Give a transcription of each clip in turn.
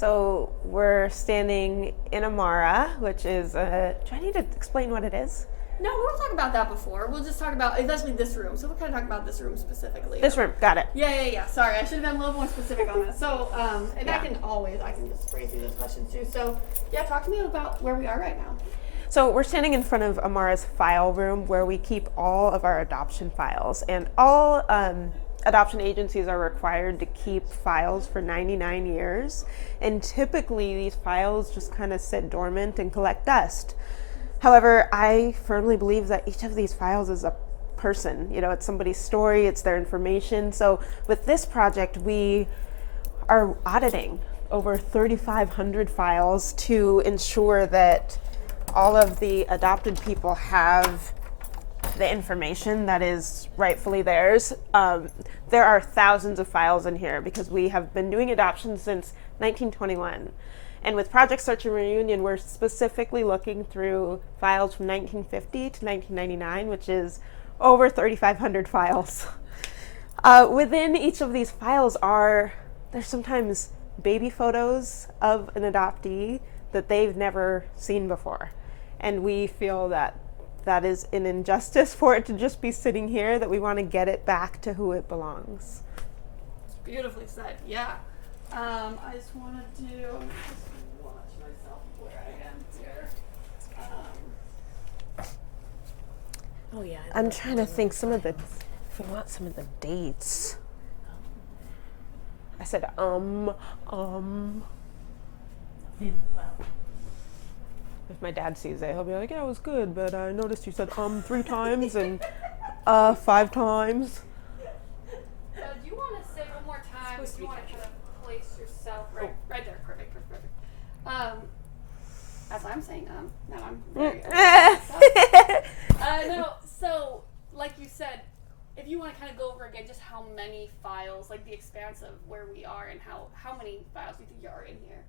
So we're standing in Amara, which is do I need to explain what it is? No, we'll talk about that before. We'll just talk about, especially this room. So we'll kind of talk about this room specifically. This room, got it. Yeah. Sorry, I should have been a little more specific on that. So, and Yeah. I can just phrase through those questions too. So, yeah, talk to me about where we are right now. So we're standing in front of Amara's file room where we keep all of our adoption files. And all adoption agencies are required to keep files for 99 years. And typically these files just kind of sit dormant and collect dust. However, I firmly believe that each of these files is a person. You know, it's somebody's story, it's their information. So with this project, we are auditing over 3,500 files to ensure that all of the adopted people have the information that is rightfully theirs. There are thousands of files in here because we have been doing adoptions since 1921. And with Project Search and Reunion, we're specifically looking through files from 1950 to 1999, which is over 3,500 files. Within each of these files there's sometimes baby photos of an adoptee that they've never seen before. And we feel that that is an injustice for it to just be sitting here, that we want to get it back to who it belongs. Beautifully said, yeah. I just want to just watch myself where I am here. Oh yeah. I'm trying to think if we want some of the dates. I said, If my dad sees it, he'll be like, yeah, it was good, but I noticed you said 3 times and 5 times. Do you want to say one more time? Do you want to kind of place yourself right there? Perfect. As I'm saying, now I'm very no, so like you said, if you want to kind of go over again just how many files, like the expanse of where we are and how many files you think are in here.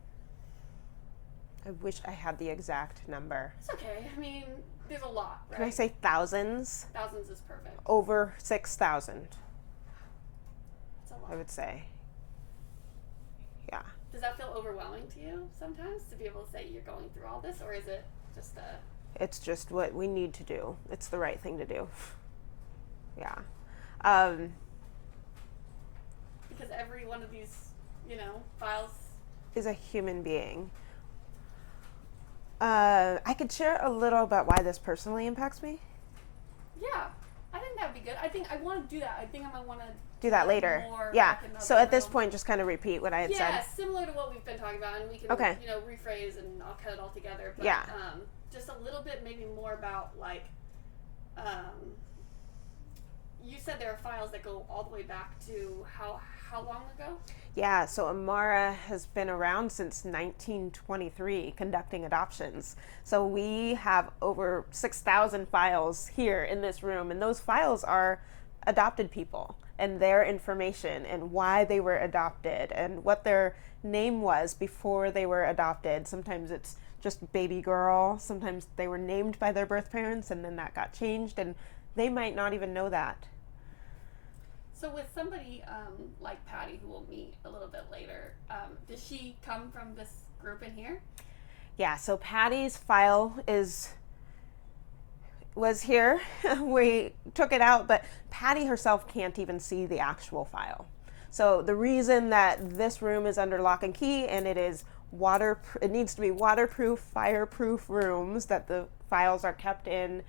I wish I had the exact number. It's okay. I mean, there's a lot, right? Can I say thousands? Thousands is perfect. Over 6,000. That's a lot. I would say. Yeah. Does that feel overwhelming to you sometimes to be able to say you're going through all this, or is it just It's just what we need to do. It's the right thing to do. Yeah. Because every one of these, files is a human being. I could share a little about why this personally impacts me. Yeah, I think that'd be good. I think I want to do that. I think I might want to do that later. Yeah. So at this point, just kind of repeat what I had said. Yeah, similar to what we've been talking about, and we can, rephrase and I'll cut it all together. But, just a little bit, maybe more about like, you said there are files that go all the way back to how long ago? Yeah, so Amara has been around since 1923 conducting adoptions. So we have over 6,000 files here in this room, and those files are adopted people and their information and why they were adopted and what their name was before they were adopted. Sometimes it's just baby girl, sometimes they were named by their birth parents and then that got changed, and they might not even know that. So with somebody like Patty, who we'll meet a little bit later, does she come from this group in here? Yeah, so Patty's file was here. We took it out, but Patty herself can't even see the actual file. So the reason that this room is under lock and key, and it needs to be waterproof, fireproof rooms that the files are kept in,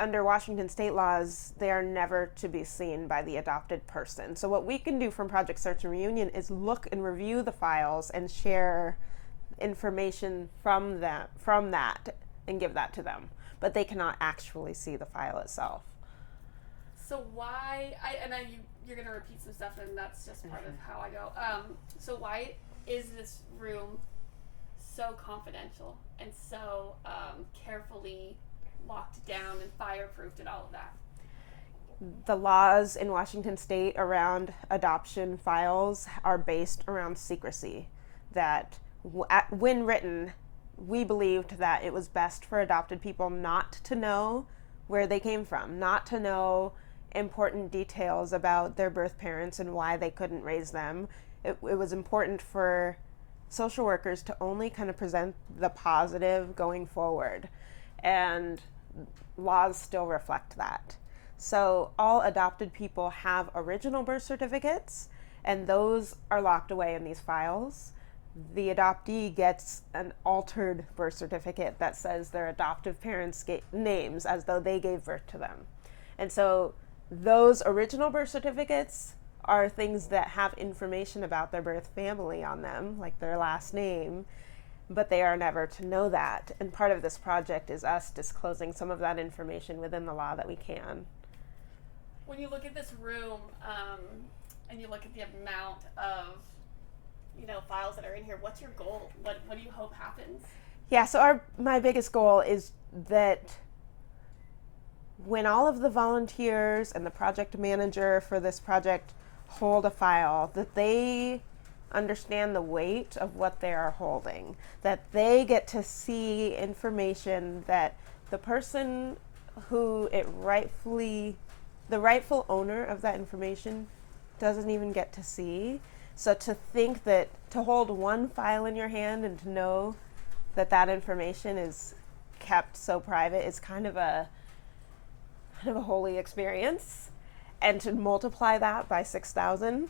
under Washington state laws, they are never to be seen by the adopted person. So what we can do from Project Search and Reunion is look and review the files and share information from that and give that to them. But they cannot actually see the file itself. So why, you're going to repeat some stuff, and that's just part of how I go. So why is this room so confidential and so carefully locked down and fireproofed and all of that? The laws in Washington state around adoption files are based around secrecy. That when written, we believed that it was best for adopted people not to know where they came from, not to know important details about their birth parents and why they couldn't raise them, it was important for social workers to only kind of present the positive going forward. And laws still reflect that. So all adopted people have original birth certificates, and those are locked away in these files. The adoptee gets an altered birth certificate that says their adoptive parents' names as though they gave birth to them. And so those original birth certificates are things that have information about their birth family on them, like their last name, but they are never to know that. And part of this project is us disclosing some of that information within the law that we can. When you look at this room, and you look at the amount of, files that are in here, what's your goal? What do you hope happens? Yeah, so my biggest goal is that when all of the volunteers and the project manager for this project hold a file, that they understand the weight of what they are holding, that they get to see information that the person who the rightful owner of that information doesn't even get to see. So to think that to hold one file in your hand and to know that that information is kept so private is kind of a holy experience. And to multiply that by 6,000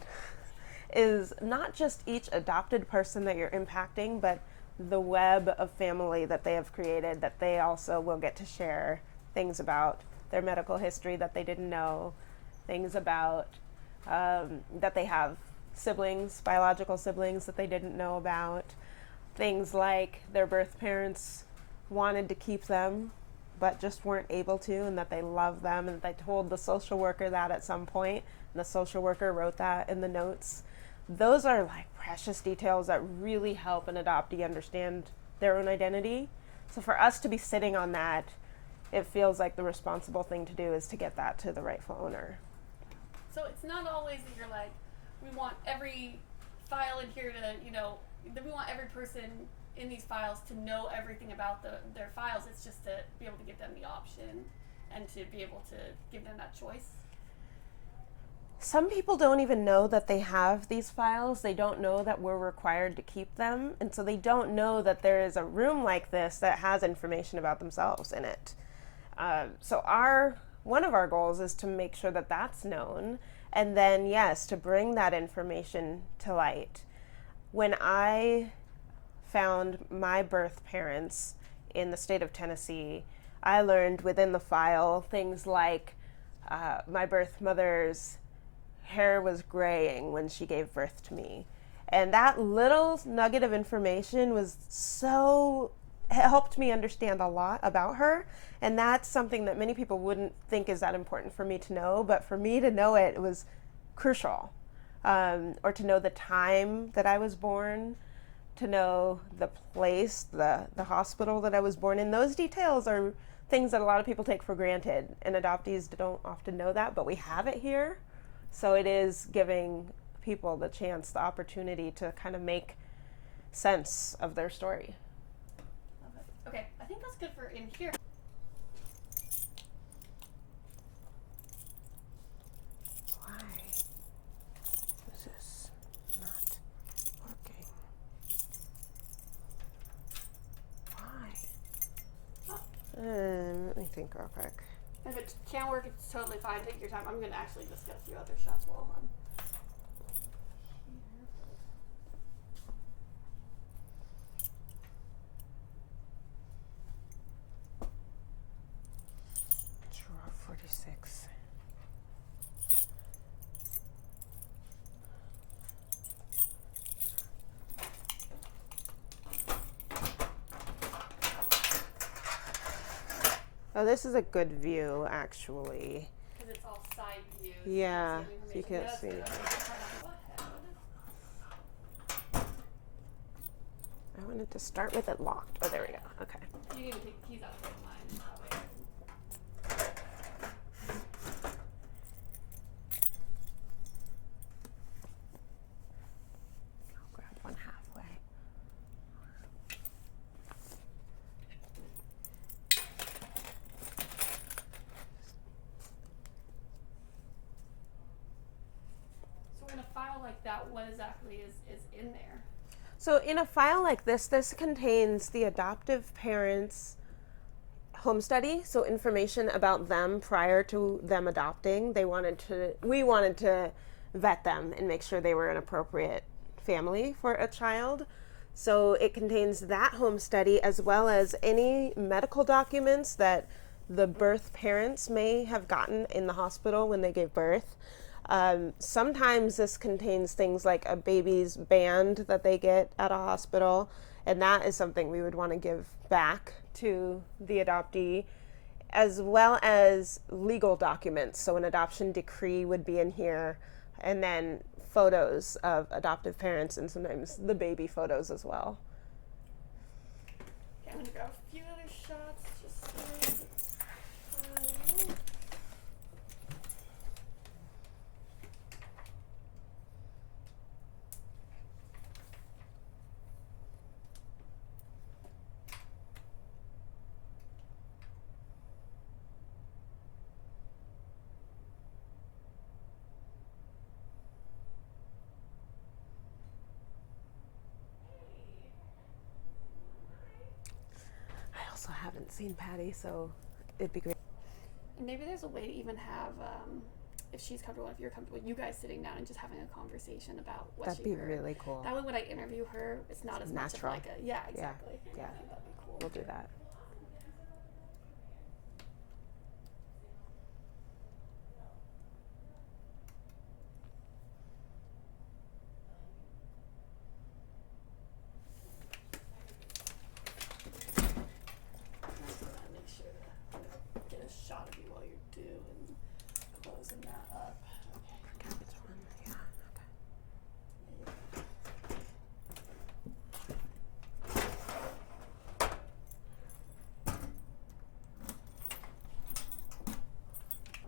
is not just each adopted person that you're impacting, but the web of family that they have created, that they also will get to share things about their medical history that they didn't know, things about that they have siblings, biological siblings that they didn't know about, things like their birth parents wanted to keep them but just weren't able to, and that they love them, and they told the social worker that at some point, and the social worker wrote that in the notes. Those are like precious details that really help an adoptee understand their own identity. So for us to be sitting on that, it feels like the responsible thing to do is to get that to the rightful owner. So it's not always that you're like, we want every file in here to, that we want every person in these files to know everything about their files. It's just to be able to give them the option and to be able to give them that choice. Some people don't even know that they have these files. They don't know that we're required to keep them. And so they don't know that there is a room like this that has information about themselves in it. So one of our goals is to make sure that that's known. And then, yes, to bring that information to light. When I found my birth parents in the state of Tennessee, I learned within the file things like my birth mother's hair was graying when she gave birth to me. And that little nugget of information helped me understand a lot about her. And that's something that many people wouldn't think is that important for me to know, but for me to know it was crucial. Or to know the time that I was born, to know the place, the hospital that I was born in. Those details are things that a lot of people take for granted, and adoptees don't often know that, but we have it here. So it is giving people the chance, the opportunity to kind of make sense of their story. Love it. Okay, I think that's good for in here. Why is this not working? Why? Let me think real quick. If it can't work, it's totally fine. Take your time. I'm going to actually just get a few other shots while I'm Drawer 46. Oh, this is a good view, actually. because it's all side views. Yeah, so you can't Yeah, see. that's good. I wanted to start with it locked. Oh, there we go. Okay. You need to take the keys out of mine. That way. I'll grab one halfway. So we're going to file like that, what exactly is in there? So in a file like this contains the adoptive parents' home study, so information about them prior to them adopting. We wanted to vet them and make sure they were an appropriate family for a child. So it contains that home study as well as any medical documents that the birth parents may have gotten in the hospital when they gave birth. Sometimes this contains things like a baby's band that they get at a hospital, and that is something we would want to give back to the adoptee, as well as legal documents. So an adoption decree would be in here, and then photos of adoptive parents and sometimes the baby photos as well. Okay, I'm gonna grab a few other shots just so. I also haven't seen Patty, so it'd be great. And maybe there's a way to even have, if she's comfortable, if you're comfortable, you guys sitting down and just having a conversation about what That'd she be heard. really cool. That way, when I interview her, it's not as natural. much of like a exactly. Yeah. I think that'd be cool. We'll do that. Make sure to get a shot of you while you're doing closing that up. Forget which one. Yeah.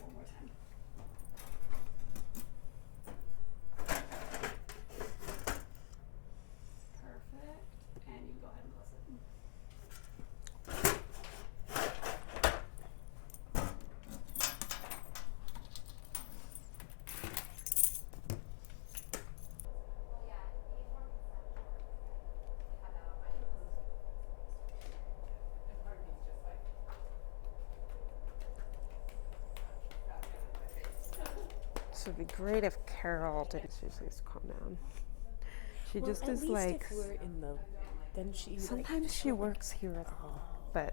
One more time. Perfect. And you can go ahead and close it. So it'd be great if Carol didn't just calm down. She Well, just at is least like. if we're in the, then she. Sometimes she works here though, but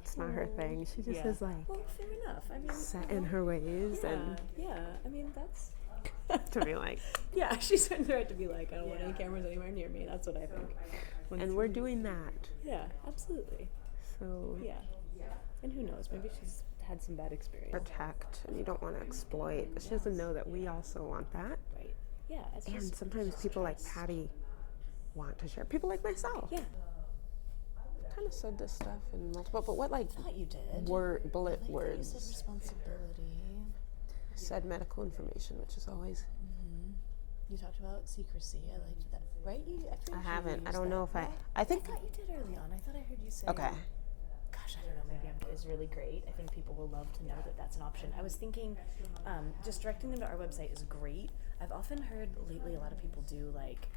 it's not her thing. She just is like Well, fair enough. I mean, set in her ways yeah. I mean, that's. to be like. Yeah, she's earned the right to be like, I don't want any cameras anywhere near me. That's what I think. And we're doing that. Yeah, absolutely. So Yeah. And who knows? Maybe she's had some bad experience. protect, and you don't want to exploit. But she doesn't know that we also want that. Right. Yeah. It's And just, sometimes people like Patty want to share. People like myself. Yeah. Kind of said this stuff in multiple, but what like I thought you did. bullet I thought words? You said responsibility. Said medical information, which is always. You talked about secrecy. I liked that. Right? I haven't. I don't know if I think. I thought you did early on. I thought I heard you say. Okay. Gosh, I don't know. Maybe is really great. I think people will love to know that that's an option. I was thinking, just directing them to our website is great. I've often heard lately a lot of people do like,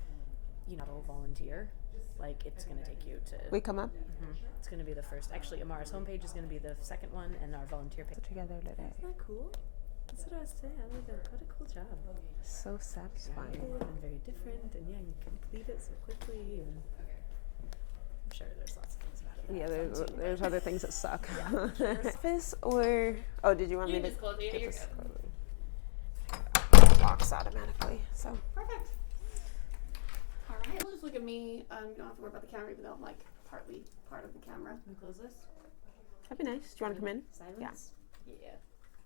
will volunteer. Like it's going to take you to. We come up It's going to be the first. Actually, Amara's homepage is going to be the second one, and our volunteer page. together today. Isn't that cool? That's what I was saying. I was like, what a cool job. So satisfying. And very different, and yeah, you complete it so quickly. And I'm sure there's lots of things about it. Yeah, there's other things that suck. Office or did you want You me can to just close it. Yeah, get you're this good. locks automatically? So Perfect. All right, we'll just look at me. You don't have to worry about the camera, even though I'm like partly part of the camera. Can we close this? that'd be nice. Do you want to come in? Silence? Yeah.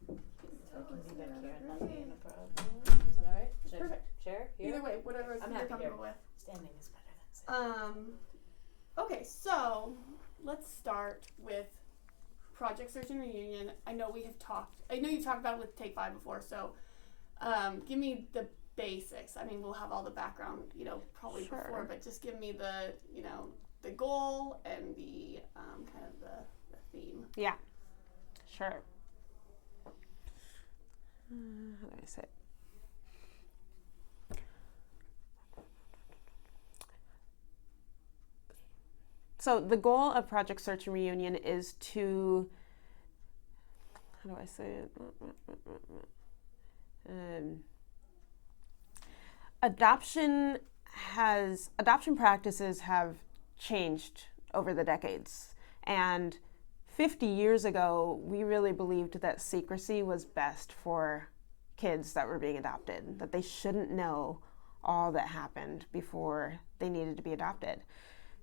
I can be back here and not be in a problem. Is that alright? Perfect. Chair? Here? Either way, whatever I'm you're happy comfortable here. with. Standing is better than sitting. Okay, so let's start with Project Search and Reunion. I know you've talked about it with Take 5 before, so give me the basics. I mean, we'll have all the background, probably before, but just give me the goal and the kind of the theme. Yeah. Sure. how do I say it? So the goal of Project Search and Reunion is to, how do I say it? Adoption practices have changed over the decades. And 50 years ago, we really believed that secrecy was best for kids that were being adopted, that they shouldn't know all that happened before they needed to be adopted.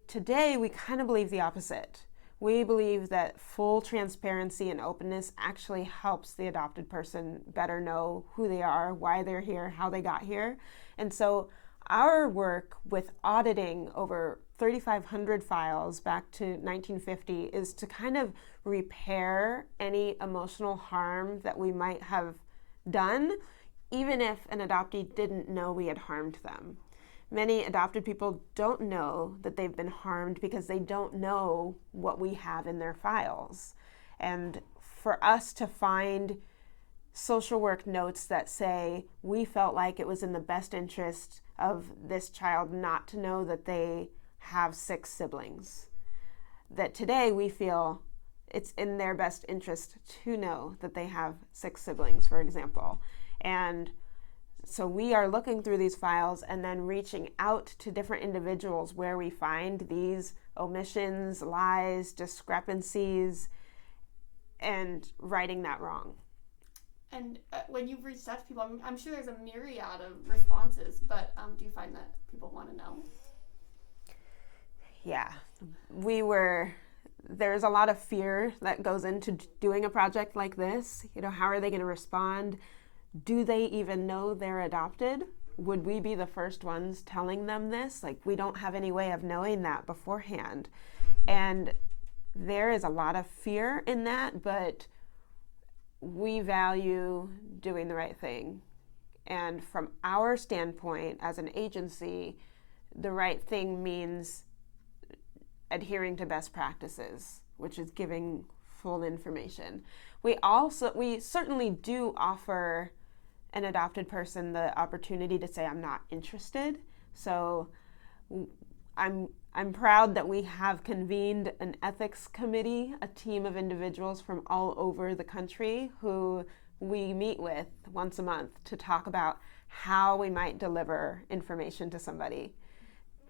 Today, we kind of believe the opposite. We believe that full transparency and openness actually helps the adopted person better know who they are, why they're here, how they got here. And so our work with auditing over 3,500 files back to 1950 is to kind of repair any emotional harm that we might have done, even if an adoptee didn't know we had harmed them. Many adopted people don't know that they've been harmed because they don't know what we have in their files. And for us to find social work notes that say we felt like it was in the best interest of this child not to know that they have 6 siblings, that today we feel it's in their best interest to know that they have 6 siblings, for example. And so we are looking through these files and then reaching out to different individuals where we find these omissions, lies, discrepancies, and righting that wrong. And when you've reached out to people, I'm sure there's a myriad of responses, but do you find that people want to know? Yeah, there's a lot of fear that goes into doing a project like this. You know, how are they going to respond? Do they even know they're adopted? Would we be the first ones telling them this? Like, we don't have any way of knowing that beforehand. And there is a lot of fear in that, but we value doing the right thing. And from our standpoint as an agency, the right thing means adhering to best practices, which is giving full information. We certainly do offer an adopted person the opportunity to say, I'm not interested. So I'm proud that we have convened an ethics committee, a team of individuals from all over the country who we meet with once a month to talk about how we might deliver information to somebody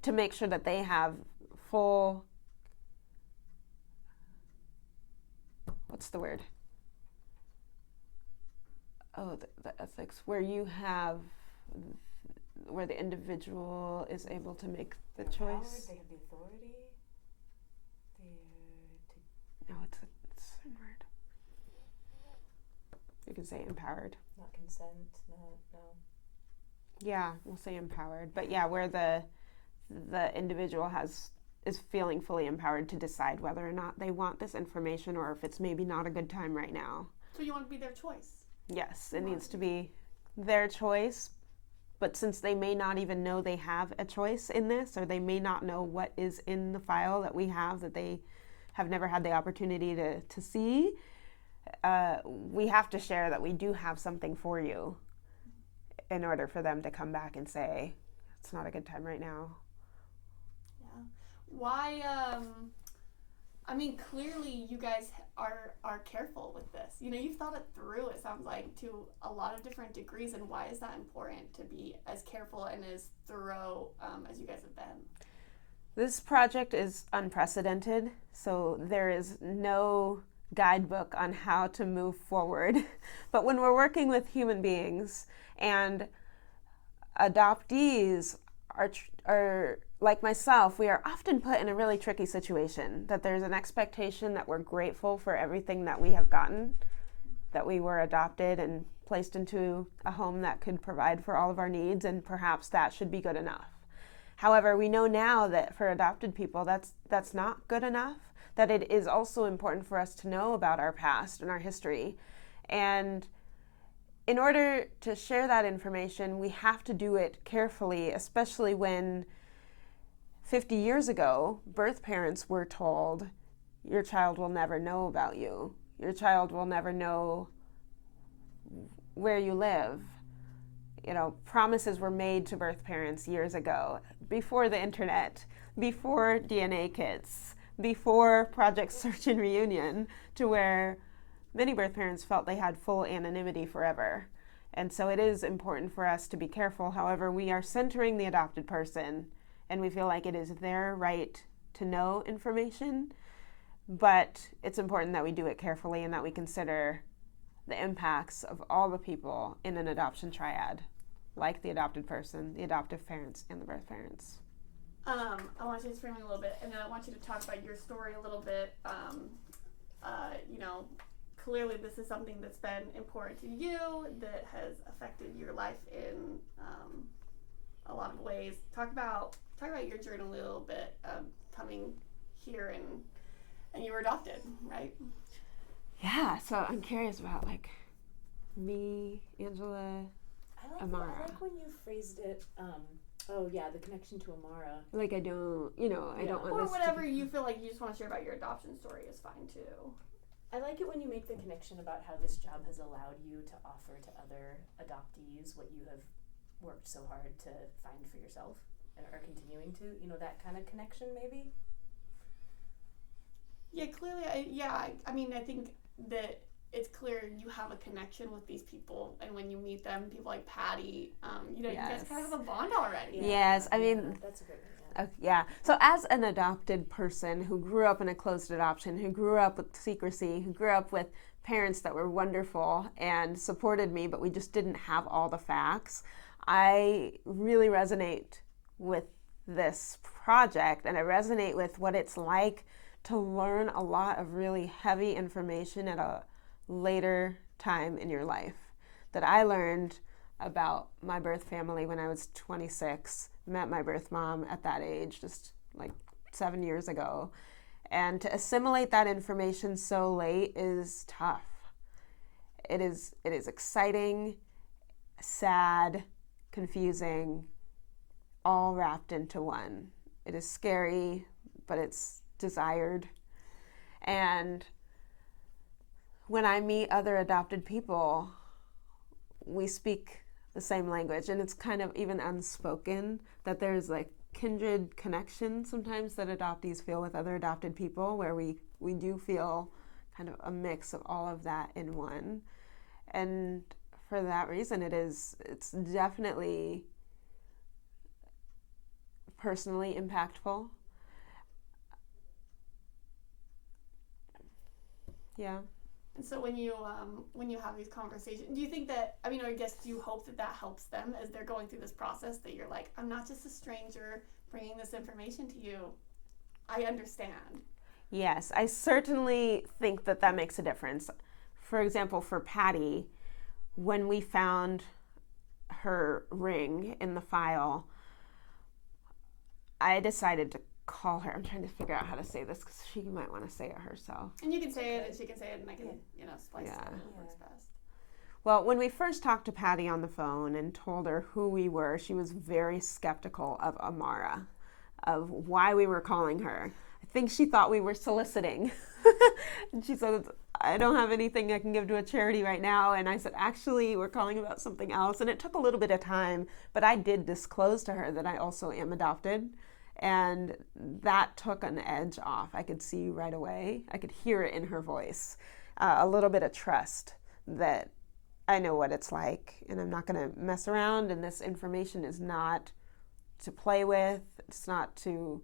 to make sure that they have full, what's the word? Oh, the ethics, where the individual is able to make the choice. They have the authority. No, it's a certain word. You can say empowered. Not consent. No. Yeah, we'll say empowered. But yeah, where the individual is feeling fully empowered to decide whether or not they want this information or if it's maybe not a good time right now. So you want to be their choice? Yes, it needs to be their choice, but since they may not even know they have a choice in this, or they may not know what is in the file that we have that they have never had the opportunity to see, we have to share that we do have something for you in order for them to come back and say, it's not a good time right now. Yeah. Why, clearly you guys are careful with this. You know, you've thought it through, it sounds like, to a lot of different degrees. And why is that important to be as careful and as thorough as you guys have been? This project is unprecedented, so there is no guidebook on how to move forward. But when we're working with human beings and adoptees are like myself, we are often put in a really tricky situation, that there's an expectation that we're grateful for everything that we have gotten, that we were adopted and placed into a home that could provide for all of our needs, and perhaps that should be good enough. However, we know now that for adopted people, that's not good enough, that it is also important for us to know about our past and our history. And in order to share that information, we have to do it carefully, especially when 50 years ago, birth parents were told, your child will never know about you. Your child will never know where you live. You know, promises were made to birth parents years ago, before the internet, before DNA kits, before Project Search and Reunion, to where many birth parents felt they had full anonymity forever. And so it is important for us to be careful. However, we are centering the adopted person, and we feel like it is their right to know information, but it's important that we do it carefully and that we consider the impacts of all the people in an adoption triad, like the adopted person, the adoptive parents, and the birth parents. I want you to frame it a little bit, and then I want you to talk about your story a little bit. You know, clearly this is something that's been important to you, that has affected your life in a lot of ways. Talk about your journey a little bit, coming here and you were adopted, right? Yeah, so I'm curious about like me, Angela, Amara. I like when you phrased it. Oh yeah, the connection to Amara. Like I don't, I don't want or this whatever to you feel like you just want to share about your adoption story is fine too. I like it when you make the connection about how this job has allowed you to offer to other adoptees what you have worked so hard to find for yourself and are continuing to. You know, that kind of connection maybe. Yeah, clearly. I mean, I think that it's clear you have a connection with these people, and when you meet them, people like Patty, you Yes. guys kind of have a bond already. Yes, I mean, that's a great one. yeah. So as an adopted person who grew up in a closed adoption, who grew up with secrecy, who grew up with parents that were wonderful and supported me, but we just didn't have all the facts, I really resonate with this project, and I resonate with what it's like to learn a lot of really heavy information at a later time in your life. That I learned about my birth family when I was 26, met my birth mom at that age, just like 7 years ago. And to assimilate that information so late is tough. It is exciting, sad, confusing, all wrapped into one. It is scary, but it's desired. And when I meet other adopted people, we speak the same language, and it's kind of even unspoken that there's like kindred connection sometimes that adoptees feel with other adopted people, where we do feel kind of a mix of all of that in one. And for that reason, it's definitely personally impactful. Yeah. And so when you have these conversations, do you think that, I mean, or I guess do you hope that helps them as they're going through this process, that you're like, I'm not just a stranger bringing this information to you, I understand? Yes, I certainly think that makes a difference. For example, for Patty, when we found her ring in the file, I decided to call her. I'm trying to figure out how to say this because she might want to say it herself. And you can say it, and she can say it, and I can, splice it what works best. Well, when we first talked to Patty on the phone and told her who we were, she was very skeptical of Amara, of why we were calling her. I think she thought we were soliciting. And she said, I don't have anything I can give to a charity right now. And I said, actually, we're calling about something else. And it took a little bit of time, but I did disclose to her that I also am adopted. And that took an edge off. I could see right away. I could hear it in her voice. A little bit of trust that I know what it's like, and I'm not going to mess around, and this information is not to play with. It's not to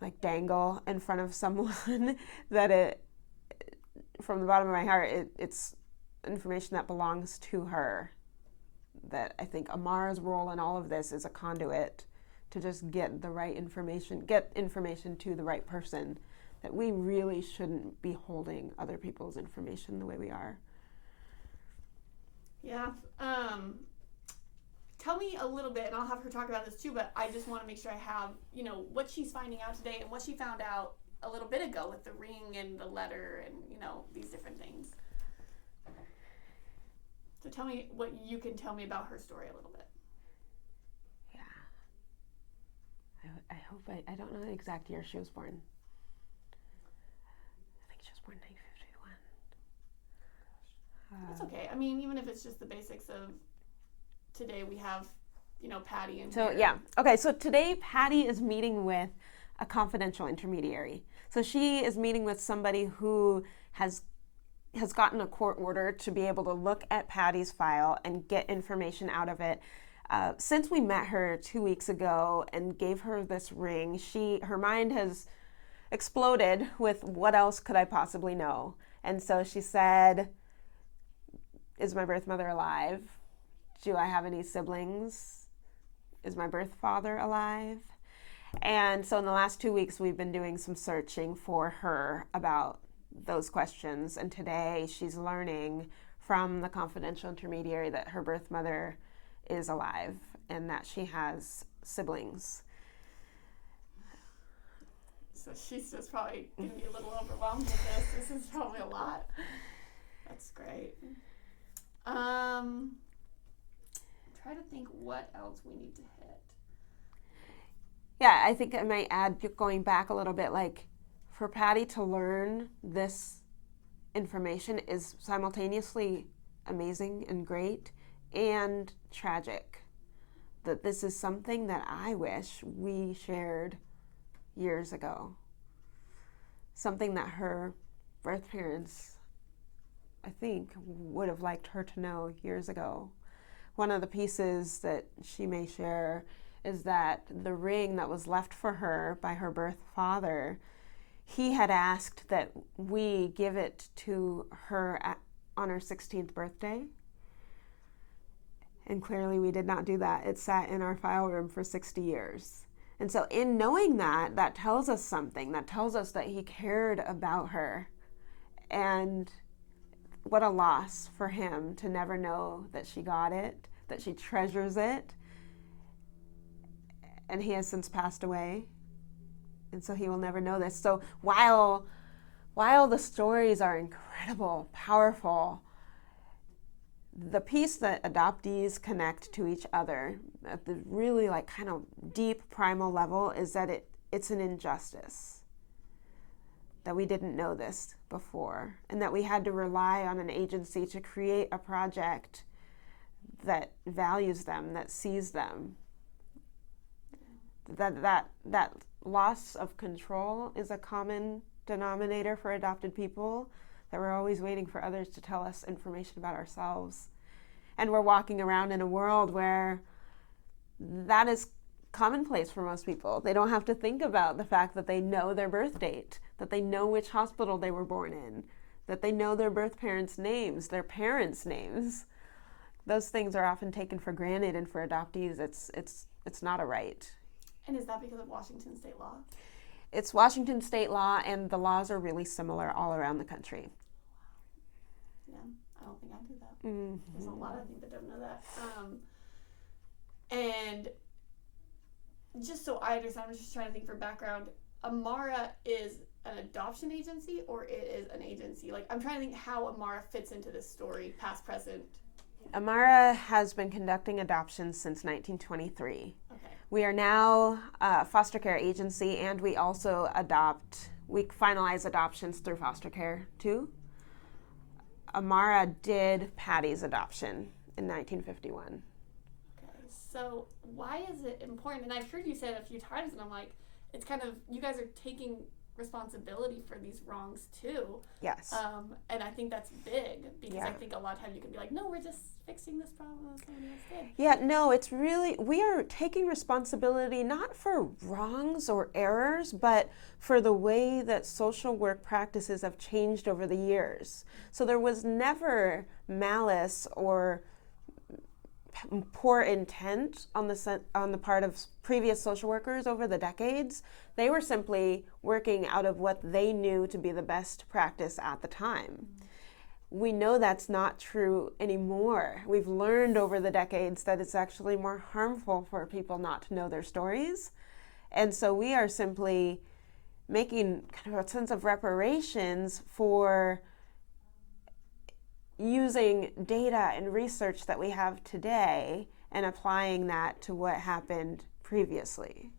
like dangle in front of someone. That it, from the bottom of my heart, it's information that belongs to her. That I think Amara's role in all of this is a conduit to just get the right information, get information to the right person, that we really shouldn't be holding other people's information the way we are. Yeah. Tell me a little bit, and I'll have her talk about this too, but I just want to make sure I have, what she's finding out today and what she found out a little bit ago with the ring and the letter and, these different things. So tell me what you can tell me about her story a little bit. I hope I don't know the exact year she was born. I think she was born 1951. That's okay. I mean, even if it's just the basics of today, we have, Patty and So yeah, okay. So today Patty is meeting with a confidential intermediary. So she is meeting with somebody who has gotten a court order to be able to look at Patty's file and get information out of it. Since we met her 2 weeks ago and gave her this ring, her mind has exploded with what else could I possibly know. And so she said, is my birth mother alive? Do I have any siblings? Is my birth father alive? And so in the last 2 weeks, we've been doing some searching for her about those questions. And today she's learning from the confidential intermediary that her birth mother is alive and that she has siblings. So she's just probably going to be a little overwhelmed with this. This is probably a lot. That's great. Try to think what else we need to hit. Yeah, I think I might add, going back a little bit, like for Patty to learn this information is simultaneously amazing and great and tragic. That this is something that I wish we shared years ago. Something that her birth parents, I think, would have liked her to know years ago. One of the pieces that she may share is that the ring that was left for her by her birth father, he had asked that we give it to her on her 16th birthday. And clearly we did not do that. It sat in our file room for 60 years. And so in knowing that, that tells us something. That tells us that he cared about her. And what a loss for him to never know that she got it, that she treasures it. And he has since passed away. And so he will never know this. So while the stories are incredible, powerful, the piece that adoptees connect to each other at the really kind of deep primal level is that it's an injustice. That we didn't know this before, and that we had to rely on an agency to create a project that values them, that sees them. That loss of control is a common denominator for adopted people, that we're always waiting for others to tell us information about ourselves. And we're walking around in a world where that is commonplace for most people. They don't have to think about the fact that they know their birth date, that they know which hospital they were born in, that they know their birth parents' names, their parents' names. Those things are often taken for granted, and for adoptees, it's not a right. And is that because of Washington state law? It's Washington state law, and the laws are really similar all around the country. Yeah, I don't think I knew that. Mm-hmm. There's a lot of people that don't know that. And just so I understand, I'm just trying to think for background. Amara is an adoption agency, or it is an agency? Like, I'm trying to think how Amara fits into this story, past, present. Amara has been conducting adoptions since 1923. Okay. We are now a foster care agency, and we also we finalize adoptions through foster care too. Amara did Patty's adoption in 1951. Okay, so why is it important? And I've heard you say it a few times, and I'm like, it's kind of, you guys are taking responsibility for these wrongs too. Yes. And I think that's big, because Yeah. I think a lot of times you can be like, no, we're just fixing this problem that somebody else did. Yeah, no, it's really, we are taking responsibility not for wrongs or errors, but for the way that social work practices have changed over the years. So there was never malice or poor intent on the part of previous social workers over the decades. They were simply working out of what they knew to be the best practice at the time. Mm-hmm. We know that's not true anymore. We've learned over the decades that it's actually more harmful for people not to know their stories. And so we are simply making kind of a sense of reparations for using data and research that we have today and applying that to what happened previously,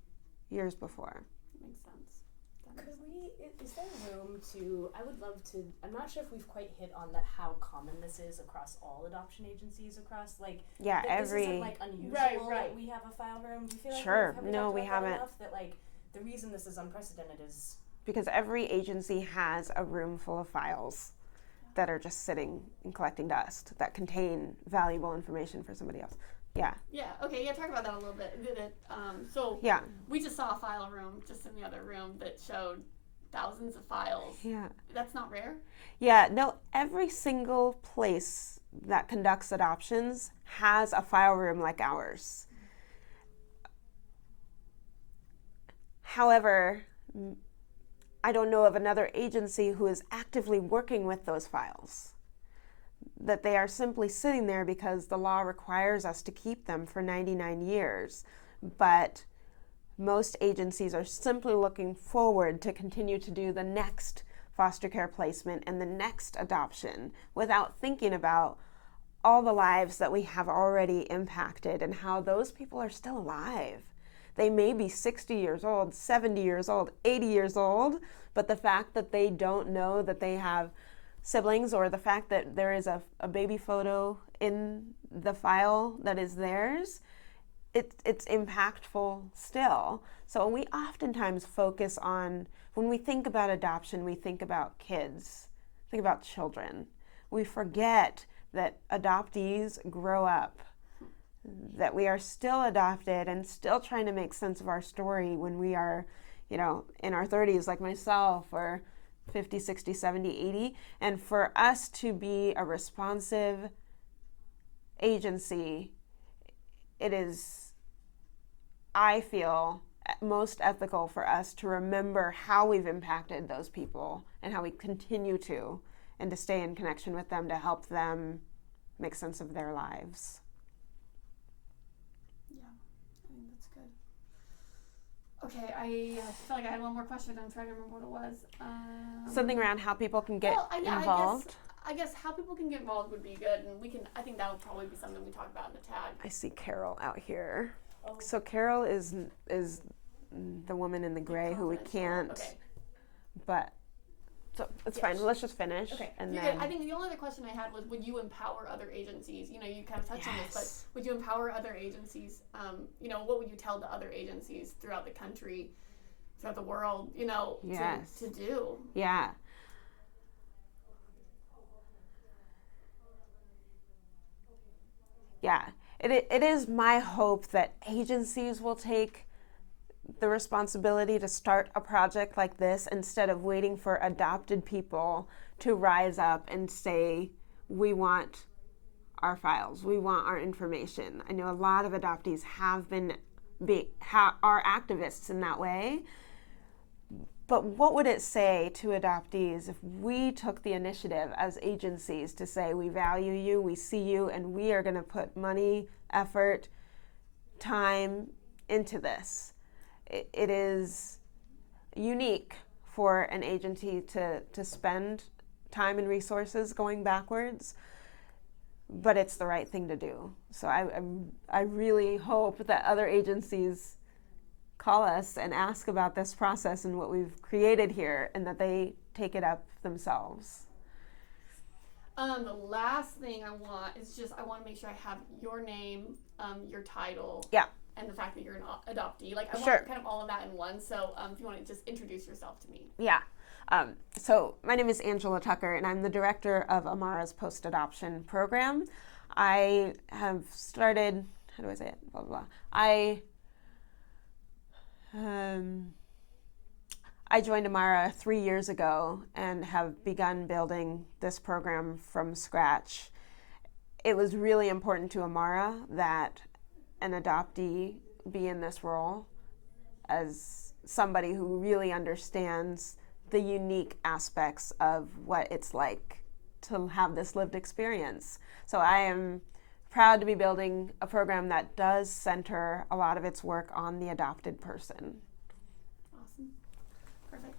years before. Makes sense. Could we, is there room to, I would love to, I'm not sure if we've quite hit on that, how common this is across all adoption agencies across, like, Yeah, that every this isn't, like, unusual Right. that we have a file room. Do you feel like Sure. have we No, talked we about that haven't. enough? That, like, the reason this is unprecedented is because every agency has a room full of files that are just sitting and collecting dust that contain valuable information for somebody else. Yeah. Yeah. Okay. Yeah. Talk about that a little bit. So Yeah. we just saw a file room just in the other room that showed thousands of files. Yeah. That's not rare. Yeah. No, every single place that conducts adoptions has a file room like ours. However, I don't know of another agency who is actively working with those files. That they are simply sitting there because the law requires us to keep them for 99 years. But most agencies are simply looking forward to continue to do the next foster care placement and the next adoption without thinking about all the lives that we have already impacted and how those people are still alive. They may be 60 years old, 70 years old, 80 years old, but the fact that they don't know that they have siblings, or the fact that there is a baby photo in the file that is theirs, it's impactful still. So we oftentimes focus on, when we think about adoption, we think about kids, think about children. We forget that adoptees grow up, that we are still adopted and still trying to make sense of our story when we are, in our 30s, like myself, or 50, 60, 70, 80. And for us to be a responsive agency, it is, I feel, most ethical for us to remember how we've impacted those people and how we continue to, and to stay in connection with them to help them make sense of their lives. Yeah, I think that's good. Okay, I feel like I had one more question. I'm trying to remember what it was. Something around how people can get involved. I guess how people can get involved would be good, and I think that would probably be something we talk about in the tag. I see Carol out here. Oh. So Carol is the woman in the gray who we can't. Okay. But so it's fine. Let's just finish. Okay. And You're then good. I think the only other question I had was, would you empower other agencies? You kind of touched on this, but would you empower other agencies? What would you tell the other agencies throughout the country, throughout the world? To do. Yeah. Yeah. It is my hope that agencies will take the responsibility to start a project like this instead of waiting for adopted people to rise up and say, we want our files, we want our information. I know a lot of adoptees are activists in that way. But what would it say to adoptees if we took the initiative as agencies to say, we value you, we see you, and we are going to put money, effort, time into this? It is unique for an agency to spend time and resources going backwards, but it's the right thing to do. So I really hope that other agencies call us and ask about this process and what we've created here, and that they take it up themselves. The last thing I want is I want to make sure I have your name, your title, and the fact that you're an adoptee. I want kind of all of that in one. So if you want to just introduce yourself to me. Yeah. So my name is Angela Tucker, and I'm the director of Amara's post-adoption program. I have started, how do I say it? Blah, blah, blah. I joined Amara 3 years ago and have begun building this program from scratch. It was really important to Amara that an adoptee be in this role as somebody who really understands the unique aspects of what it's like to have this lived experience. So I am proud to be building a program that does center a lot of its work on the adopted person. Awesome. Perfect.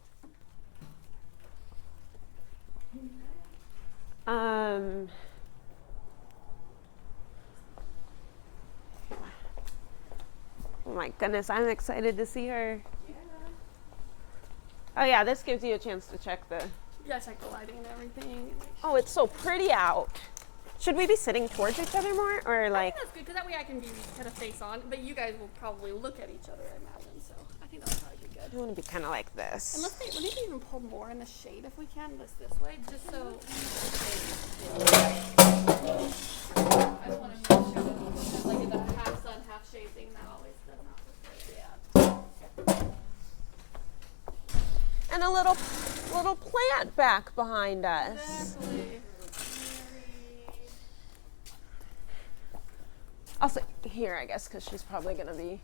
Oh my goodness, I'm excited to see her. Oh yeah, this gives you a chance to check the. Yeah, check the lighting and everything. Oh, it's so pretty out. Should we be sitting towards each other more, or I like? think that's good because that way I can be kind of face on, but you guys will probably look at each other, I imagine. So I think that'll probably be good. I want to be kind of like this. And let's maybe even pull more in the shade if we can, this way, just so. I just want to make sure that like the half sun, half shade thing that always does not look good. Yeah. And a little plant back behind us. Exactly. I'll sit here, I guess, because she's probably gonna be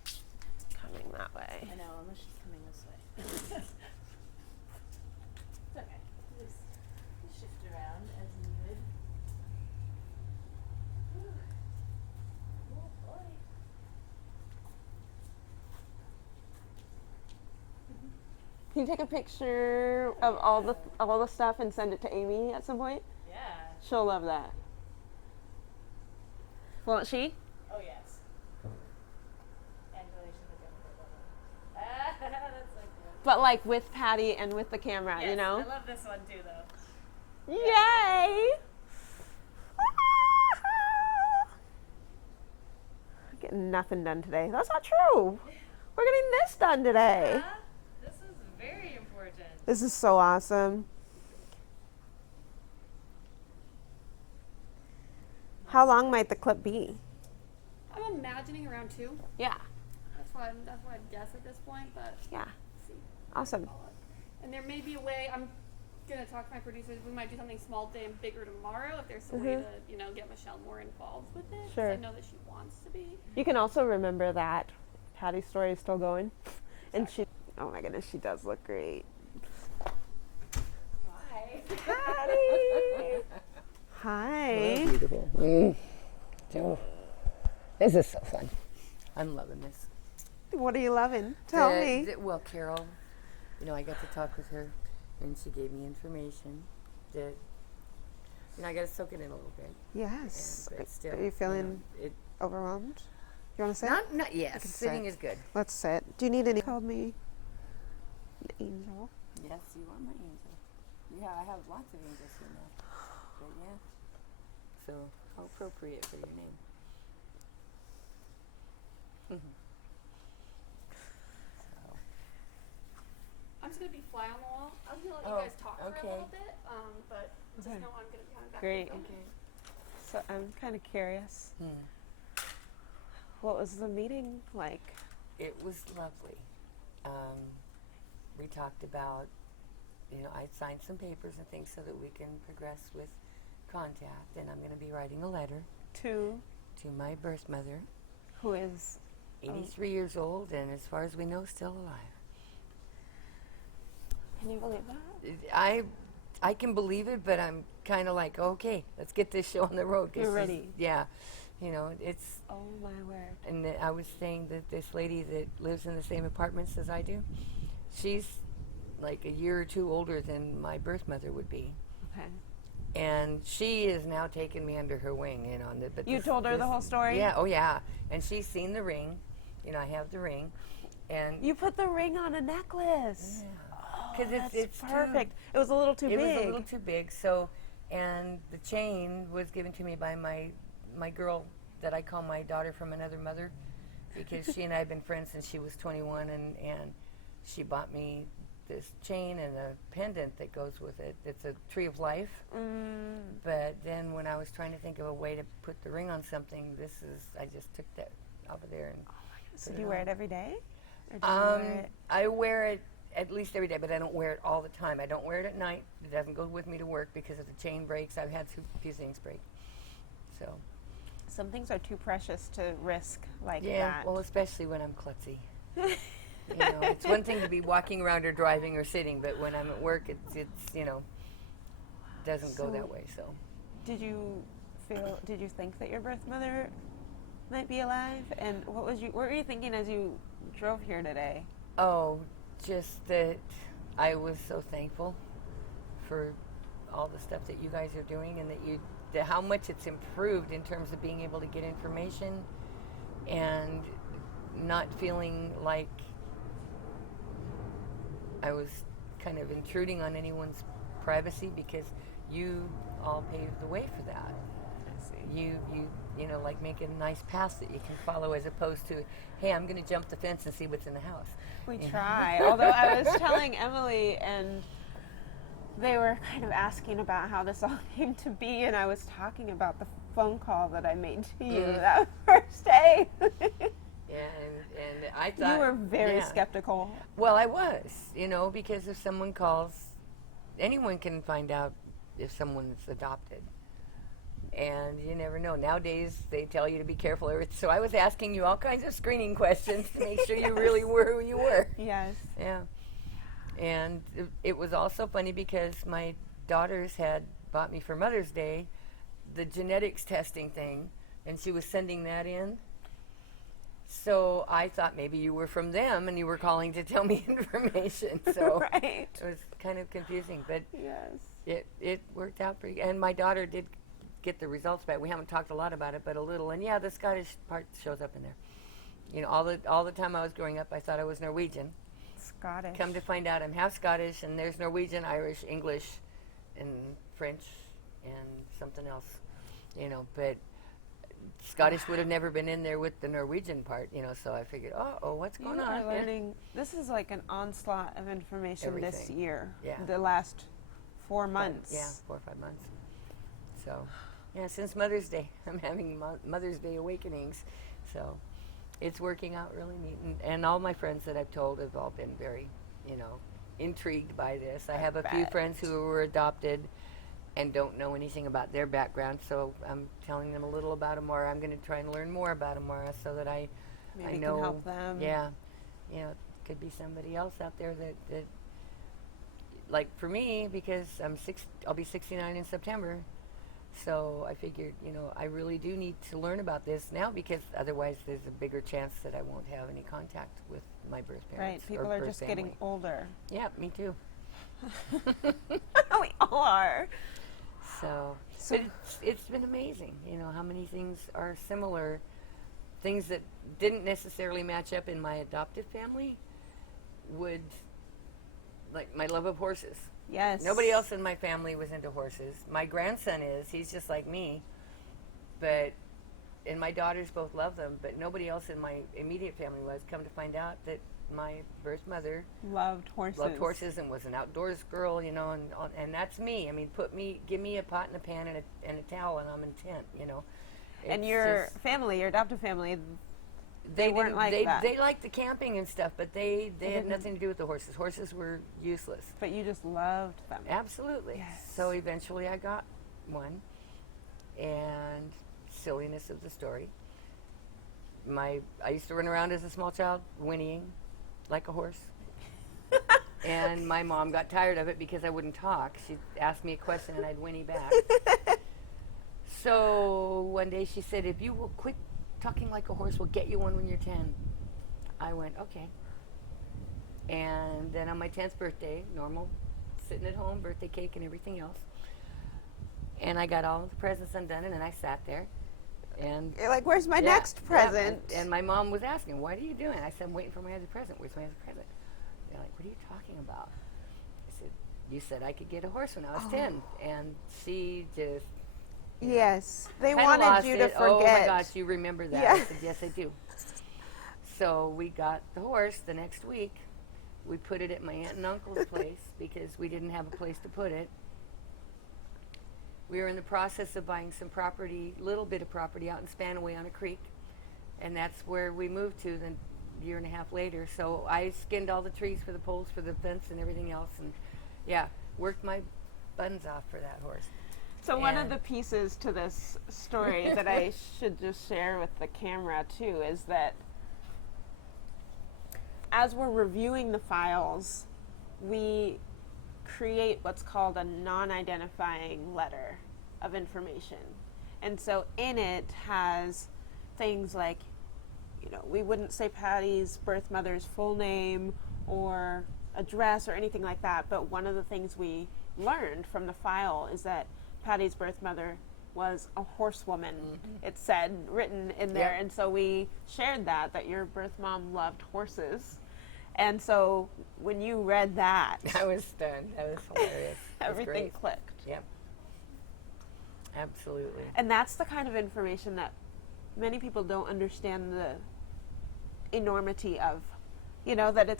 coming that way. I know, unless she's coming this way. It's okay. Just shift around as needed. Oh boy. Can you take a picture of all the stuff and send it to Amy at some point? Yeah. She'll love that. Won't she? Oh yes. And relations with That's so good. But like with Patty and with the camera, Yes, you know? I love this one too though. Yay! Getting nothing done today. That's not true. We're getting this done today. Yeah, this is very important. This is so awesome. How long might the clip be? I'm imagining around 2. Yeah. That's what I guess at this point, but Yeah. see. Awesome. And there may be a way. I'm gonna talk to my producers. We might do something small today and bigger tomorrow if there's a way to get Michelle more involved with it. 'Cause Sure. I know that she wants to be. You can also remember that Patty's story is still going. And she, oh my goodness, she does look great. Hi. Patty! Hi. Beautiful. So, this is so fun. I'm loving this. What are you loving? Tell me. Well, Carol, I got to talk with her, and she gave me information that, I got to soak it in a little bit. Yes. But still, Are you feeling it? overwhelmed? You want to sit? Not yet. can Sitting sit. is good. Let's sit. Do you need any? Called me an angel. Yes, you are my angel. Yeah, I have lots of angels here now. But yeah. So, how appropriate for your name. So. I'm just gonna be fly on the wall. I'm gonna let Oh, you guys talk for a okay. little bit. But just Okay. know I'm gonna be kind of back. Great. there. Okay. So I'm kind of curious. What was the meeting like? It was lovely. We talked about, I signed some papers and things so that we can progress with contact, and I'm going to be writing a letter To to my birth mother, who is 83 years old, and as far as we know, still alive. Can you believe that? I can believe it, but I'm kind of like, okay, let's get this show on the road. 'Cause You're this- ready. Yeah. It's, Oh my word. and I was saying that this lady that lives in the same apartments as I do, she's like a year or two older than my birth mother would be. Okay. And she is now taking me under her wing, But You told her the whole story? Yeah, oh yeah. And she's seen the ring. I have the ring. And You put the ring on a necklace. because it's Perfect. It was a little too It big. was a little too big. So, and the chain was given to me by my girl that I call my daughter from another mother, because she and I have been friends since she was 21, and she bought me this chain and a pendant that goes with it. It's a tree of life. But then when I was trying to think of a way to put the ring on something, I just took that off of there and So put do you it wear on. it every day? Or do you wear it? I wear it at least every day, but I don't wear it all the time. I don't wear it at night. It doesn't go with me to work because if the chain breaks, I've had a few things break. So, Some things are too precious to risk like yeah, that. well, especially when I'm klutzy. It's one thing to be walking around or driving or sitting, but when I'm at work, it's doesn't go that way, so. Did you think that your birth mother might be alive? And what were you thinking as you drove here today? Oh, just that I was so thankful for all the stuff that you guys are doing, and that how much it's improved in terms of being able to get information and not feeling like I was kind of intruding on anyone's privacy because you all paved the way for that. I see. You know, like make a nice path that you can follow as opposed to, hey, I'm going to jump the fence and see what's in the house. We You know? try. Although I was telling Emily, and they were kind of asking about how this all came to be, and I was talking about the phone call that I made to you that first day. Yeah, and I thought You were very yeah. skeptical. Well, I was, you know, because if someone calls, anyone can find out if someone's adopted. And you never know. Nowadays, they tell you to be careful. So I was asking you all kinds of screening questions to make sure you really were who you were. Yes. Yeah. And it was also funny because my daughters had bought me for Mother's Day the genetics testing thing, and she was sending that in. So I thought maybe you were from them and you were calling to tell me information. So Right. it was kind of confusing, but Yes. it worked out pretty. And my daughter did get the results back. We haven't talked a lot about it, but a little. And yeah, the Scottish part shows up in there. You know, all the time I was growing up, I thought I was Norwegian. Scottish. Come to find out, I'm half Scottish, and there's Norwegian, Irish, English, and French, and something else. You know, but Scottish would have never been in there with the Norwegian part. You know, so I figured, what's going You on? are learning. This is like an onslaught of information this Everything. year. Yeah. The last 4 months. Yeah, 4 or 5 months. So, yeah, since Mother's Day, I'm having Mother's Day awakenings. So, it's working out really neat. And all my friends that I've told have all been very, you know, intrigued by this. I have a few bet. friends who were adopted and don't know anything about their background. So, I'm telling them a little about Amara. I'm going to try and learn more about Amara so that I Maybe know. can help them. Yeah. You know, it could be somebody else out there that like for me, because I'll be 69 in September. So I figured, you know, I really do need to learn about this now because otherwise there's a bigger chance that I won't have any contact with my birth Right. parents. People or are birth just family. getting older. Yeah, me too. We all are. So, So- but it's been amazing, you know, how many things are similar, things that didn't necessarily match up in my adoptive family would, like my love of horses. Yes. Nobody else in my family was into horses. My grandson is. He's just like me. And my daughters both love them, but nobody else in my immediate family was. Come to find out that my birth mother Loved horses. loved horses and was an outdoors girl, you know, and that's me. I mean, give me a pot and a pan and a towel and I'm intent, you know. And It's your just- family, your adoptive family, they weren't didn't- like they, that. They liked the camping and stuff, but they had didn't. nothing to do with the horses. Horses were useless. but you just loved them. Absolutely. Yes. So eventually I got one. And silliness of the story. I used to run around as a small child whinnying like a horse. And my mom got tired of it because I wouldn't talk. She'd ask me a question and I'd whinny back. So one day she said, if you will quit talking like a horse, we'll get you one when you're 10. I went, okay. And then on my 10th birthday, normal, sitting at home, birthday cake and everything else. And I got all of the presents undone, and then I sat there. And You're like, where's my yeah, next yeah, present? and my mom was asking, what are you doing? I said, I'm waiting for my other present. Where's my other present? They're like, what are you talking about? I said, you said I could get a horse when I was 10. And she just Yes. They kinda wanted lost you to it. forget. Oh my gosh, you remember that? I Yeah. said, yes, I do. So we got the horse the next week. We put it at my aunt and uncle's place because we didn't have a place to put it. We were in the process of buying some property, little bit of property out in Spanaway on a creek, and that's where we moved to the year and a half later. So I skinned all the trees for the poles for the fence and everything else, and yeah, worked my buns off for that horse. So one of And- the pieces to this story that I should just share with the camera too is that as we're reviewing the files, we create what's called a non-identifying letter of information. And so in it has things like, you know, we wouldn't say Patty's birth mother's full name or address or anything like that, but one of the things we learned from the file is that Patty's birth mother was a horsewoman. It said, written in there, Yep. and so we shared that your birth mom loved horses. And so when you read that, I was stunned. That was hilarious. It was everything great. clicked. Yep. Absolutely. And that's the kind of information that many people don't understand the enormity of. That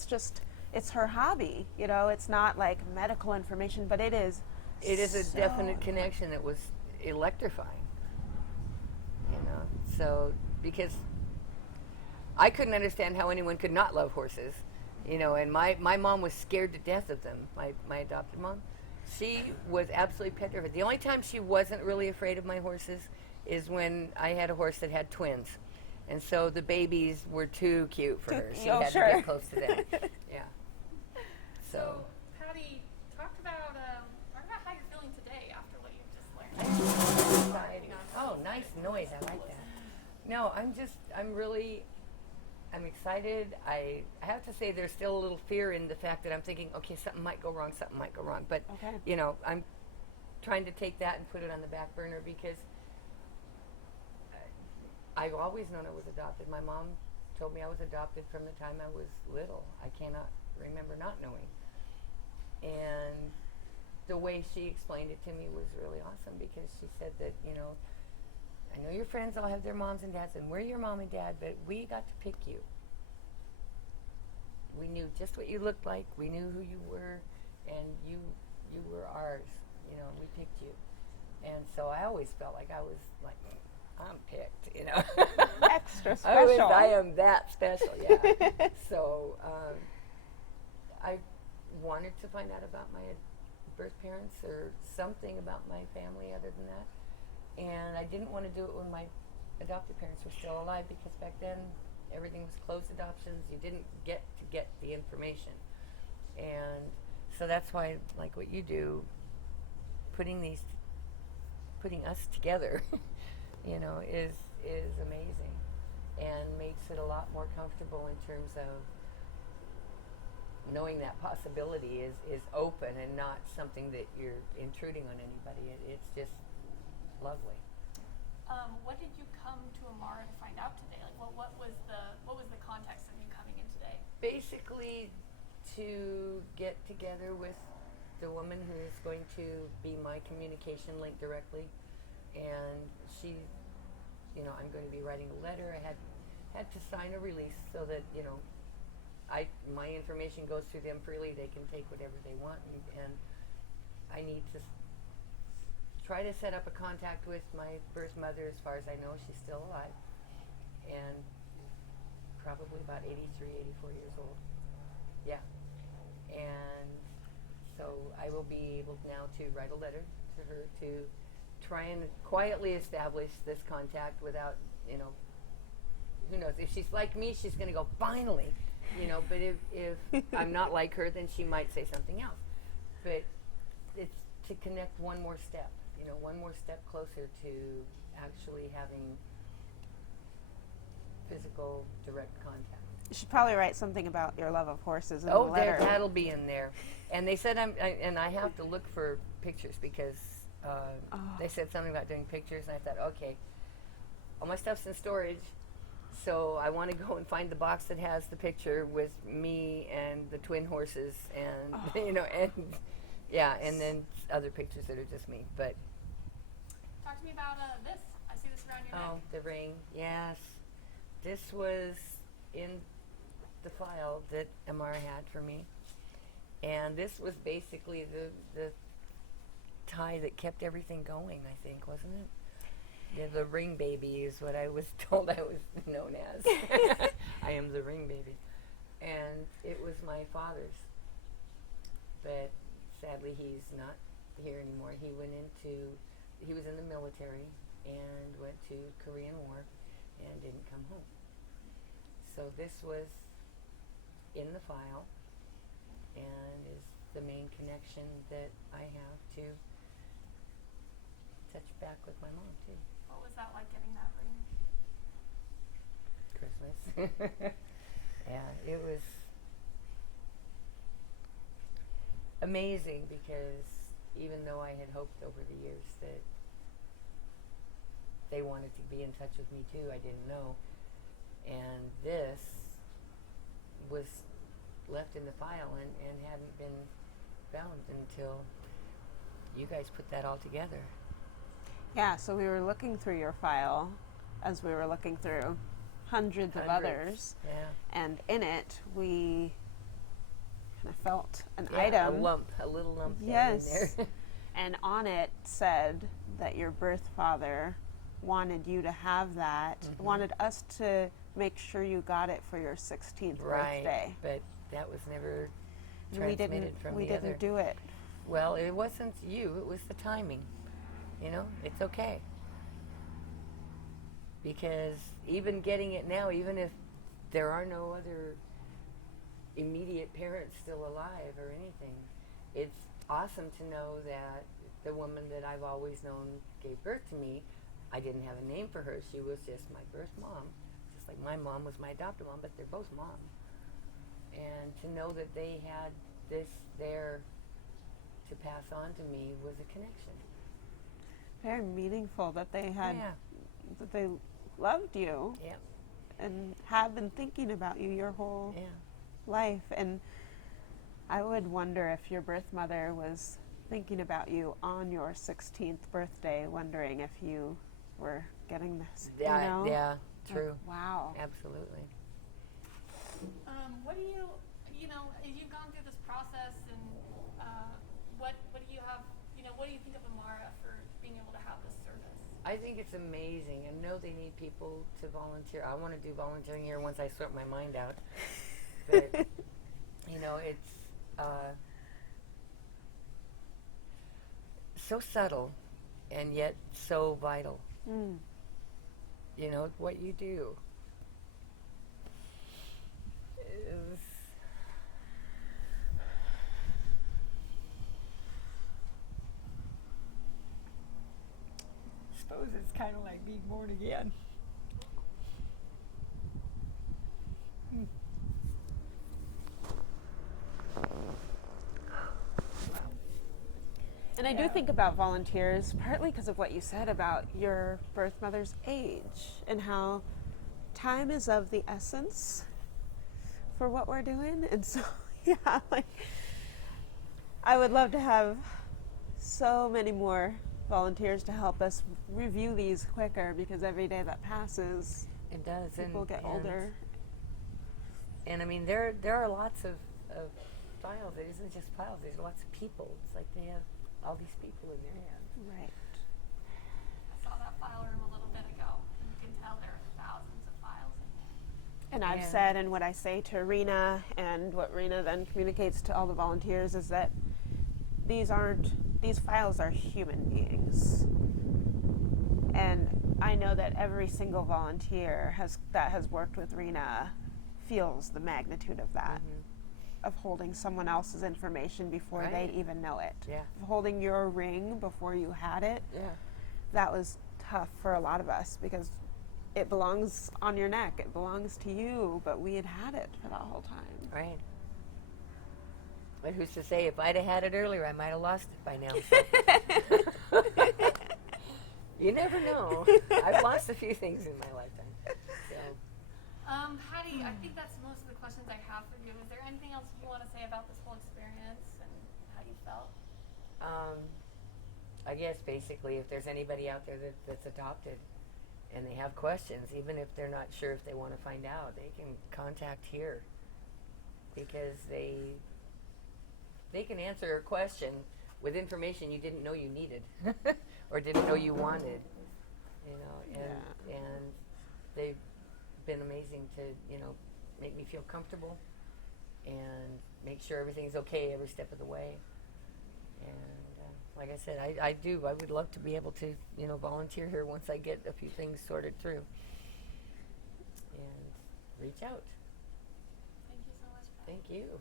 it's her hobby. It's not like medical information, but it is. It is a so definite connection that was electrifying. So because I couldn't understand how anyone could not love horses, and my mom was scared to death of them, my adopted mom. She was absolutely petrified. The only time she wasn't really afraid of my horses is when I had a horse that had twins. And so the babies were too cute for her. She had to get close to them. Yeah. So, Patty, talk about how you're feeling today after what you've just learned. Oh, nice noise. I like that. No, I'm excited. I have to say there's still a little fear in the fact that I'm thinking, okay, something might go wrong. But, Okay. I'm trying to take that and put it on the back burner because I've always known I was adopted. My mom told me I was adopted from the time I was little. I cannot remember not knowing. And the way she explained it to me was really awesome because she said that, I know your friends all have their moms and dads, and we're your mom and dad, but we got to pick you. We knew just what you looked like. We knew who you were, and you were ours. We picked you. And so I always felt like I was like, I'm picked, Extra special. I am that special, yeah. So I wanted to find out about my birth parents or something about my family other than that. And I didn't want to do it when my adopted parents were still alive because back then everything was closed adoptions. You didn't get the information. And so that's why, like what you do, putting us together, is amazing and makes it a lot more comfortable in terms of knowing that possibility is open and not something that you're intruding on anybody. It's just lovely. What did you come to Amara to find out today? Like, what was the context of you coming in today? Basically, to get together with the woman who is going to be my communication link directly, and she, I'm going to be writing a letter. I had to sign a release so that my information goes through them freely. They can take whatever they want, and I need to try to set up a contact with my birth mother. As far as I know, she's still alive, and probably about 83, 84 years old. Yeah. And so I will be able now to write a letter to her to try and quietly establish this contact without, who knows? If she's like me, she's going to go, finally, but if I'm not like her, then she might say something else. But it's to connect one more step closer to actually having physical, direct contact. You should probably write something about your love of horses in the letter. That'll be in there. And they said and I have to look for pictures because they said something about doing pictures, and I thought, okay, all my stuff's in storage, so I want to go and find the box that has the picture with me and the twin horses, and and then other pictures that are just me. But talk to me about this. I see this around your neck. Oh, the ring, yes. This was in the file that Amara had for me. And this was basically the tie that kept everything going, I think, wasn't it? Yeah, the ring baby is what I was told I was known as. I am the ring baby. And it was my father's. But sadly, he's not here anymore. He was in the military and went to Korean War and didn't come home. So this was in the file and is the main connection that I have to touch back with my mom too. What was that like getting that ring? Christmas. Yeah, it was amazing because even though I had hoped over the years that they wanted to be in touch with me too, I didn't know. And this was left in the file and hadn't been found until you guys put that all together. Yeah, so we were looking through your file as we were looking through hundreds of others. Yeah. And in it, we kind of felt an Yeah, item. a little lump down in Yes. there. And on it said that your birth father wanted you to have that, wanted us to make sure you got it for your 16th birthday. But that was never And transmitted from we the other. didn't do it. Well, it wasn't you, it was the timing. You know, it's okay. Because even getting it now, even if there are no other immediate parents still alive or anything, it's awesome to know that the woman that I've always known gave birth to me, I didn't have a name for her. She was just my birth mom. Just like my mom was my adopted mom, but they're both mom. And to know that they had this there to pass on to me was a connection. Very meaningful that they had, Yeah. that they loved you Yeah. and have been thinking about you your whole Yeah. life. And I would wonder if your birth mother was thinking about you on your 16th birthday, wondering if you were getting this. Yeah, you know? yeah, Like, true. wow. Absolutely. What do you know, as you've gone through this process, and what do you have, what do you think of Amara for being able to have this service? I think it's amazing. I know they need people to volunteer. I want to do volunteering here once I sort my mind out. But, it's so subtle and yet so vital. Mm. What you do is I suppose it's kind of like being born again. And I do think about volunteers partly because of what you said about your birth mother's age and how time is of the essence for what we're doing. And so, yeah, like I would love to have so many more volunteers to help us review these quicker, because every day that passes, It does. people get older. And I mean, there are lots of files. It isn't just files. There's lots of people. It's like they have all these people in their hands. Right. I saw that file room a little bit ago, and you can tell there are thousands of files in there. And I've Yeah. said, and what I say to Rena, and what Rena then communicates to all the volunteers, is that these files are human beings. And I know that every single volunteer that has worked with Rena feels the magnitude of that, of holding someone else's information before Right. they even know it. Yeah. Of holding your ring before you had it. Yeah. That was tough for a lot of us, because it belongs on your neck. It belongs to you, but we had it for that whole time. Right. But who's to say, if I'd have had it earlier, I might have lost it by now. So. You never know. I've lost a few things in my lifetime. So. Hattie, I think that's most of the questions I have for you. Is there anything else you want to say about this whole experience and how you felt? I guess basically, if there's anybody out there that's adopted and they have questions, even if they're not sure if they want to find out, they can contact here, because they can answer a question with information you didn't know you needed or didn't know you wanted, and they've been amazing to, make me feel comfortable and make sure everything's okay every step of the way. And like I said, I would love to be able to, volunteer here once I get a few things sorted through. And reach out. Thank you so much. Thank you.